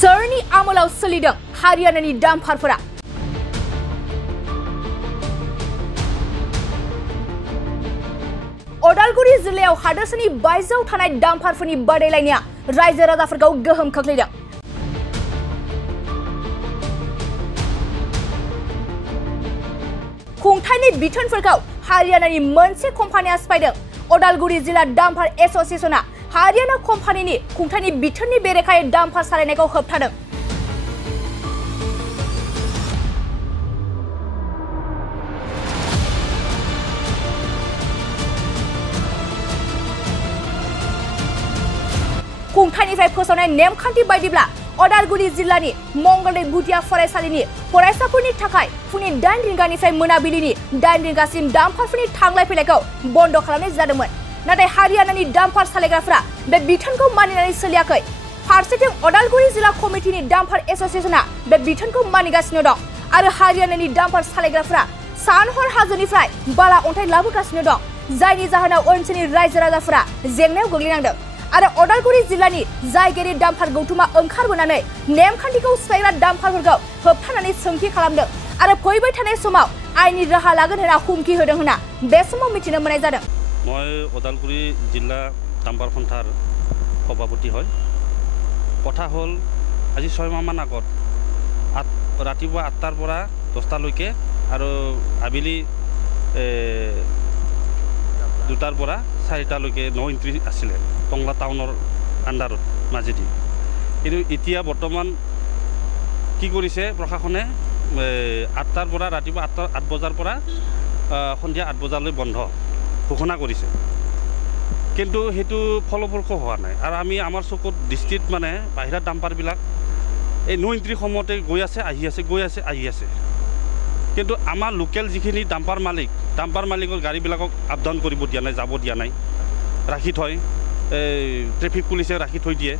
सोरनि आमोलाव सोलिदों हारियानानि डाम्पारफोरा अदालगुरि जिल्लायाव हादोरसानि बायजोआव थानाय डाम्पारफोरनि बादायलायनाया रायजो राजाफोरखौ गोहोम खोख्लैदों। खुंथायनि बिथोनफोरखौ हारियानानि मोनसे कम्पानिया सिफायदों। अदालगुरि जिल्ला डाम्पार एसोसिएशना हारियाना कम्पानिनि खुंथायनि बिथोननि बेरेखायै डाम्पार सालायनायखौ होबथादों। खुंथायनिफ्राय फोसावनाय नेमखान्थि बायदिब्ला अदालगुरि जिल्लानि मंगलदै भुटिया फरायसालिनि फरायसाफोरनि थाखाय फुंनि 8 रिंगानिफ्राय मोनाबिलिनि 8 रिंगासिम डाम्पारफोरनि थांलाय फैलायखौ बन्द खालामनाय जादोंमोन। नाथाय हारियानानि डाम्पार सालायग्राफोरा बे बिथोनखौ मानिनानै सोलियाखै। फारसेथिं अदालगुरि जिल्ला कमिटिनि डाम्पार एसोसिएशना बे बिथोनखौ मानिगासिनो दं आरो हारियानानि डाम्पार सालायग्राफोरा सानहर हाजोनिफ्राय बाला अन्थाइ लाबोगासिनो दं, जायनि जाहोनाव ओनसोलनि रायजो राजाफोरा जेंनायाव गोग्लैनांदों। आरो अदालगुरि जिल्लानि जायगायारि डाम्पार गौथुमा ओंखारबोनानै नेमखान्थिखौ सिफायग्रा डाम्पारफोरखौ होबथानानै सोंथि खालामदों आरो फैबाय थानाय समाव आयेननि राहा लागोन होनना हुमखि होदों होनना बे समाव मिथिनो मोननाय जादों। मैं अदालगुरि जिल्ला डाम्पार पन्थार सभापति है। कथा हल आज 6 माहमान आगत रातिपुवा 8टार পৰা 10টালৈকে और आबिली 2টাৰ পৰা 4টালৈকে 9 एंट्री आছিলে टंगला टाउनर आन्डार माजेदी। কিন্তু এতিয়া বৰ্তমান কি কৰিছে প্ৰশাসনে 8টাৰ পৰা ৰাতিপুৱা 8 বজাৰ পৰা সন্ধিয়া 8 বজালৈ বন্ধ ঘোষণা কৰিছে, কিন্তু সেইটো ফলপ্ৰসূ হোৱা নাই। আৰু আমি আমাৰ চকুত দৃষ্টিত মানে বাহিৰা ডাম্পাৰবিলাক এই 9 এন্ট্ৰি সময়তে গৈ আছে আহি আছে গৈ আছে আহি আছে, কিন্তু আমাৰ লোকেল যিখিনি ডাম্পাৰ মালিকৰ গাড়ীবিলাকক আপ ডাউন কৰিব দিয়া নাই, যাব দিয়া নাই, ৰাখি থয়। ট্ৰেফিক পুলিচে ৰাখি থৈ দিয়ে।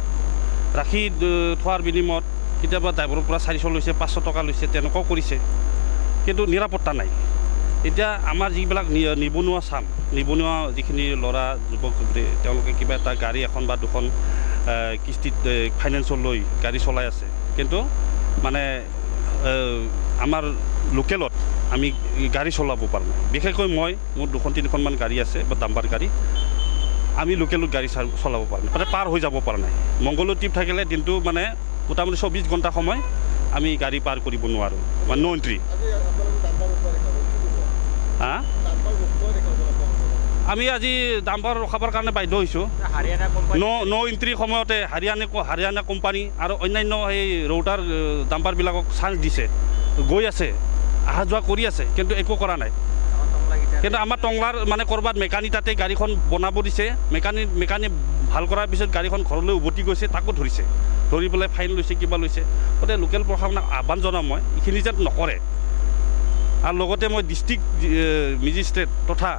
ৰাখি থোৱাৰ বিনিময়ত কেতিয়াবা ড্ৰাইভাৰৰ পৰা 400 লৈছে, 500 টকা লৈছে, তেনেকুৱাও কৰিছে, কিন্তু নিৰাপত্তা নাই। এতিয়া আমাৰ যিবিলাক নিবনুৱা যিখিনি ল'ৰা যুৱক তেওঁলোকে কিবা এটা গাড়ী এখন বা দুখন কিস্তিত ফাইনেন্সৰ লৈ গাড়ী চলাই আছে, কিন্তু মানে আমাৰ লোকেলত আমি গাড়ী চলাব পৰা নাই। বিশেষকৈ মোৰ 2-3খনমান গাড়ী আছে বা ডাম্পাৰ গাড়ী, আমি লোকেলত গাড়ী চলাব পৰা নাই, মানে পাৰ হৈ যাব পৰা নাই। মংগলৰ ট্ৰিপ থাকিলে দিনটো মানে মোটামুটি 24 ঘণ্টা সময় আমি গাড়ী পাৰ কৰিব নোৱাৰোঁ, মানে 9 এন্ট্ৰি। আমি আজি ডাম্পাৰ ৰখাবৰ কাৰণে বাধ্য হৈছোঁ। 9 এন্ট্ৰি সময়তে হাৰিয়ানা কোম্পানী আৰু অন্যান্য সেই ৰৌটাৰ ডাম্পাৰবিলাকক চান্স দিছে, গৈ আছে, অহা যোৱা কৰি আছে, কিন্তু একো কৰা নাই। কিন্তু আমাৰ টংলাৰ মানে ক'ৰবাত মেকানিক তাতে গাড়ীখন বনাব দিছে, মেকানিক ভাল কৰাৰ পিছত গাড়ীখন ঘৰলৈ উভতি গৈছে, তাকো ধৰিছে, ধৰি পেলাই ফাইন লৈছে, কিবা লৈছে। গতিকে লোকেল প্ৰশাসনক আহ্বান জনাম মই এইখিনি যেন নকৰে। আৰু লগতে মই ডিষ্ট্ৰিক্ট মেজিষ্ট্ৰেট তথা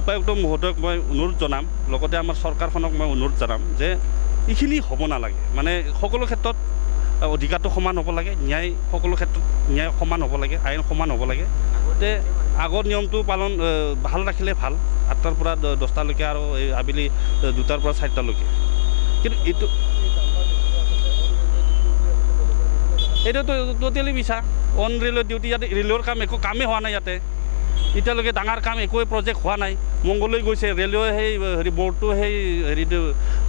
উপায়ুক্ত মহোদয়ক মই অনুৰোধ জনাম, লগতে আমাৰ চৰকাৰখনক মই অনুৰোধ জনাম যে এইখিনি হ'ব নালাগে। মানে সকলো ক্ষেত্ৰত অধিকাৰটো সমান হ'ব লাগে, ন্যায় সকলো ক্ষেত্ৰত ন্যায় সমান হ'ব লাগে, আইন সমান হ'ব লাগে। গতিকে আগৰ নিয়মটো পালন ভাল ৰাখিলে ভাল, 8টাৰ পৰা 10টালৈকে আৰু এই আবেলি 2টাৰ পৰা 4টালৈকে। কিন্তু এইটোতো টোটেলি মিছা। অন ৰেলৰ ডিউটি ইয়াতে ৰেলৰ কাম একো কামেই হোৱা নাই ইয়াতে এতিয়ালৈকে, ডাঙৰ কাম একোৱে প্ৰজেক্ট হোৱা নাই। মংগললৈ গৈছে ৰেলৱে, সেই বৰ্ডটো সেই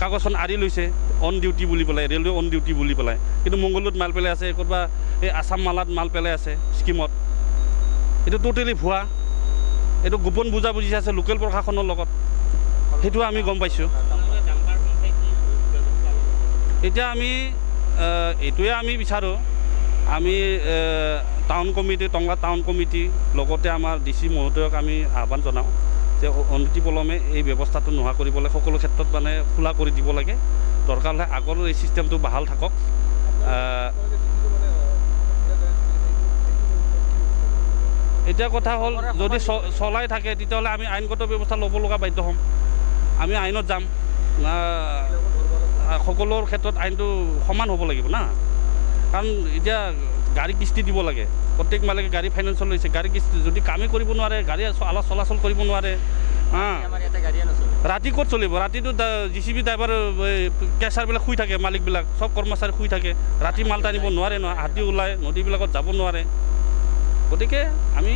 কাগজখন আঁৰি লৈছে অন ডিউটি বুলি পেলাই, ৰেলৱে অন ডিউটি বুলি পেলাই, কিন্তু মংগলত মাল পেলাই আছে, ক'ৰবা এই আছাম মালাত মাল পেলাই আছে স্কিমত। এইটো টোটেলি ভুৱা, এইটো গোপন বুজাবুজি আছে লোকেল প্ৰশাসনৰ লগত, সেইটো আমি গম পাইছোঁ। এতিয়া আমি এইটোৱে আমি বিচাৰোঁ, আমি town committee, Tangla town committee, লগতে আমাৰ DC মহোদয়ক আমি আহ্বান জনাওঁ যে অনতিপলমে এই ব্যৱস্থাটো নোহোৱা কৰিবলৈ সকলো ক্ষেত্ৰত মানে খোলা কৰি দিব লাগে। দৰকাৰ হ'লে আগৰ এই ছিষ্টেমটো বাহাল থাকক। এতিয়া কথা হ'ল যদি চলাই থাকে তেতিয়াহ'লে আমি আইনগত ব্যৱস্থা ল'ব লগা বাধ্য হ'ম। আমি আইনত যাম, সকলোৰ ক্ষেত্ৰত আইনটো সমান হ'ব লাগিব না। কাৰণ এতিয়া গাড়ী কিস্তি দিব লাগে, প্ৰত্যেক মালিকে গাড়ী ফাইনেন্সত লৈছে, গাড়ী কিস্তি যদি কামেই কৰিব নোৱাৰে, গাড়ী চলাচল কৰিব নোৱাৰে, ৰাতি ক'ত চলিব ৰাতিটো JCB ড্ৰাইভাৰ কেঁচাৰবিলাক শুই থাকে মালিকবিলাক চব কৰ্মচাৰী শুই থাকে ৰাতি মাল টানিব নোৱাৰে নহয় হাতী ওলায় নদীবিলাকত যাব নোৱাৰে গতিকে আমি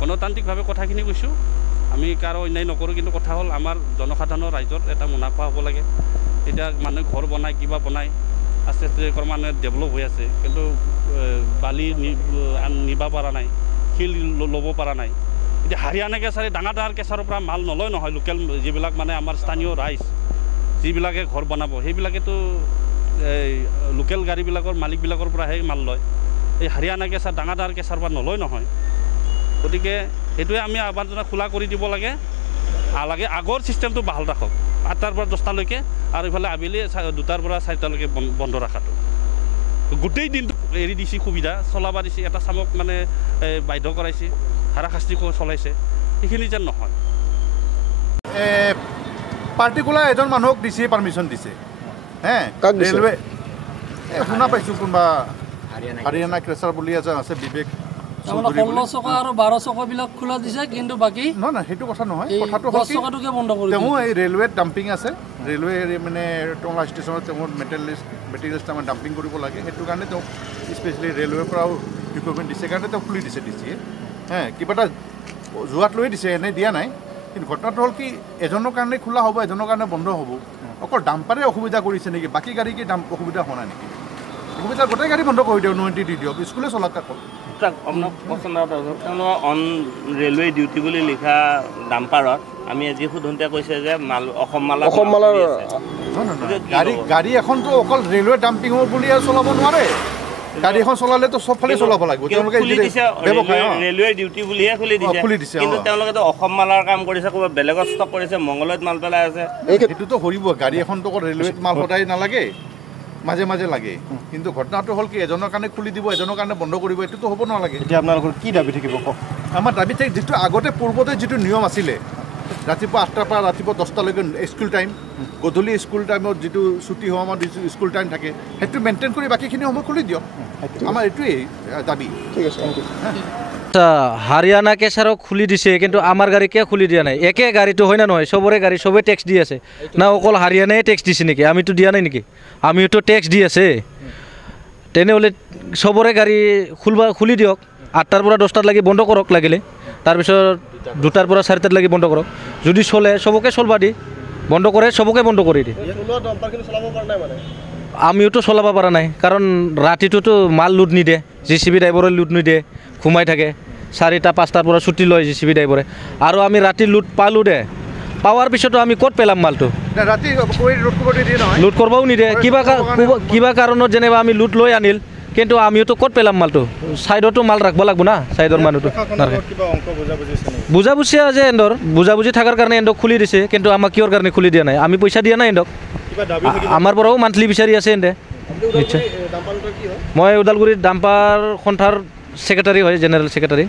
গণতান্ত্ৰিকভাৱে কথাখিনি কৈছোঁ আমি কাৰো অন্যায় নকৰোঁ কিন্তু কথা হ'ল আমাৰ জনসাধাৰণৰ ৰাইজৰ এটা মুনাফা হ'ব লাগে এতিয়া মানুহে ঘৰ বনায় কিবা বনায় আস্তে আস্তে ক্ৰমান্বয়ে ডেভেলপ হৈ আছে কিন্তু বালি নিব পৰা নাই শিল ল'ব পৰা নাই এতিয়া হাৰিয়ানা কেঁচাৰে ডাঙৰ ডাঙৰ কেঁচাৰৰ পৰা মাল নলয় নহয় লোকেল যিবিলাক মানে আমাৰ স্থানীয় ৰাইজ যিবিলাকে ঘৰ বনাব সেইবিলাকেতো এই লোকেল গাড়ীবিলাকৰ মালিকবিলাকৰ পৰাহে মাল লয় এই হাৰিয়ানা কেঁচা ডাঙৰ ডাঙৰ কেঁচাৰ পৰা নলয় নহয় গতিকে সেইটোৱে আমি আহ্বান জনাই খোলা কৰি দিব লাগে আগৰ ছিষ্টেমটো বাহাল ৰাখক 8টাৰ পৰা 10টালৈকে আৰু ইফালে আবেলি 2টাৰ পৰা 4টালৈকে বন্ধ ৰখাটো গোটেই দিনটো এৰি দিছে সুবিধা চলাব দিছে এটা চামক মানে বাধ্য কৰাইছে হাৰাশাস্তি চলাইছে সেইখিনি যেন নহয় পাৰ্টিকুলাৰ এজন মানুহক দিছে পাৰ্মিশ্যন দিছে ৰেলৱে শুনা পাইছোঁ কোনোবা হাৰিয়ানা ক্ৰেচাৰ বুলি এজন আছে বিবেক 16 চকা আৰু 12 চকাবিলাক খোলা দিছে কিন্তু বাকী নহয় সেইটো কথা নহয় কথাটো হ'ল চকাটোকে বন্ধ কৰি তেওঁ এই ৰেলৱেত ডাম্পিং আছে ৰেলৱে মানে টংলা ষ্টেচনত তেওঁ মেটেৰিয়েলছ তাৰমানে ডাম্পিং কৰিব লাগে সেইটো কাৰণে তেওঁ স্পেচিয়েলি ৰেলৱেৰ পৰাও ৰিকুৱাৰমেণ্ট দিছে কাৰণে তেওঁ খুলি দিছে ডিচিয়ে কিবা এটা যোৱাত লৈ দিছে এনেই দিয়া নাই কিন্তু ঘটনাটো হ'ল কি এজনৰ কাৰণে খোলা হ'ব এজনৰ কাৰণে বন্ধ হ'ব অকল ডাম্পাৰে অসুবিধা কৰিছে নেকি বাকী গাড়ী কি অসুবিধা হোৱা নাই নেকি অসুবিধা গোটেই গাড়ী বন্ধ কৰি দিয়ক অনুমতি দি দিয়ক স্কুলে চলাক আকৌ অন ৰেলৱে ডিউটি বুলি লিখা ডাম্পাৰত আমি আজি সোধোতে কৈছে যে অসম মালাৰ গাড়ী এখনতো অকল ৰেলৱে ডাম্পিং বুলি চলাব নোৱাৰে গাড়ী এখন চলালেতো চবফালে চলাব লাগিব তেওঁলোকে ৰেলৱে ডিউটি বুলিহে খুলি দিছে কিন্তু তেওঁলোকেতো অসম মালাৰ কাম কৰিছে ক'ৰবাত বেলেগত ষ্টক কৰিছে মংগলদৈত মাল পেলাই আছে সেইটোতো সৰিব গাড়ী এখনতো অকল ৰেলৱেত মাল সদায় নালাগে মাজে মাজে লাগে কিন্তু ঘটনাটো হ'ল কি এজনৰ কাৰণে খুলি দিব এজনৰ কাৰণে বন্ধ কৰিব এইটোতো হ'ব নালাগে এতিয়া আপোনালোকৰ কি দাবী থাকিব কওক আমাৰ দাবী থাকে যিটো আগতে পূৰ্বতে যিটো নিয়ম আছিলে ৰাতিপুৱা 8টাৰ পৰা ৰাতিপুৱা 10টালৈকে স্কুল টাইম গধূলি স্কুল টাইমত যিটো ছুটি হোৱা আমাৰ স্কুল টাইম থাকে সেইটো মেইনটেইন কৰি বাকীখিনি সময় খুলি দিয়ক আমাৰ এইটোৱেই দাবী ঠিক আছে হাৰিয়ানা কেঁচাৰক খুলি দিছে কিন্তু আমাৰ গাড়ী কিয় খুলি দিয়া নাই একে গাড়ীটো হয় না নহয় চবৰে গাড়ী চবেই টেক্স দি আছে না অকল হাৰিয়ানাই টেক্স দিছে নেকি আমিতো দিয়া নাই নেকি আমিওতো টেক্স দি আছে তেনেহ'লে চবৰে গাড়ী খুলি দিয়ক 8টাৰ পৰা 10টাত লাগি বন্ধ কৰক লাগিলে তাৰপিছত 2টাৰ পৰা 4টাত লাগি বন্ধ কৰক যদি চলে চবকে চলবা দি বন্ধ কৰে চবকে বন্ধ কৰি দিয়ে আমিওতো চলাব পৰা নাই কাৰণ ৰাতিটোতো মাল লোড নিদিয়ে JCB ড্ৰাইভাৰে লোড নিদিয়ে ঘুমাই থাকে 4টা 5টাৰ পৰা ছুটি লয় JCB ড্ৰাইভাৰে আৰু আমি ৰাতি লোড পালোঁ দে পাৱাৰ পিছতো আমি ক'ত পেলাম মালটো ৰাতি লোড কৰিবও নিদিয়ে কিবা কাৰণত যেনিবা আমি লোড লৈ আনিল কিন্তু আমিওতো ক'ত পেলাম মালটো ছাইডতো মাল ৰাখিব লাগিব না ছাইডৰ মানুহটো বুজাবুজি আছে এন্দৰ বুজাবুজি থকাৰ কাৰণে এন্দক খুলি দিছে কিন্তু আমাক কিহৰ কাৰণে খুলি দিয়া নাই আমি পইচা দিয়া নাই এন্দক আমাৰ পৰাও মান্থলি বিচাৰি আছে এন্দে নিশ্চয় মই ওদালগুৰিত ডাম্পাৰ সন্থাৰ ছেক্ৰেটাৰী হয় জেনেৰেল ছেক্ৰেটাৰী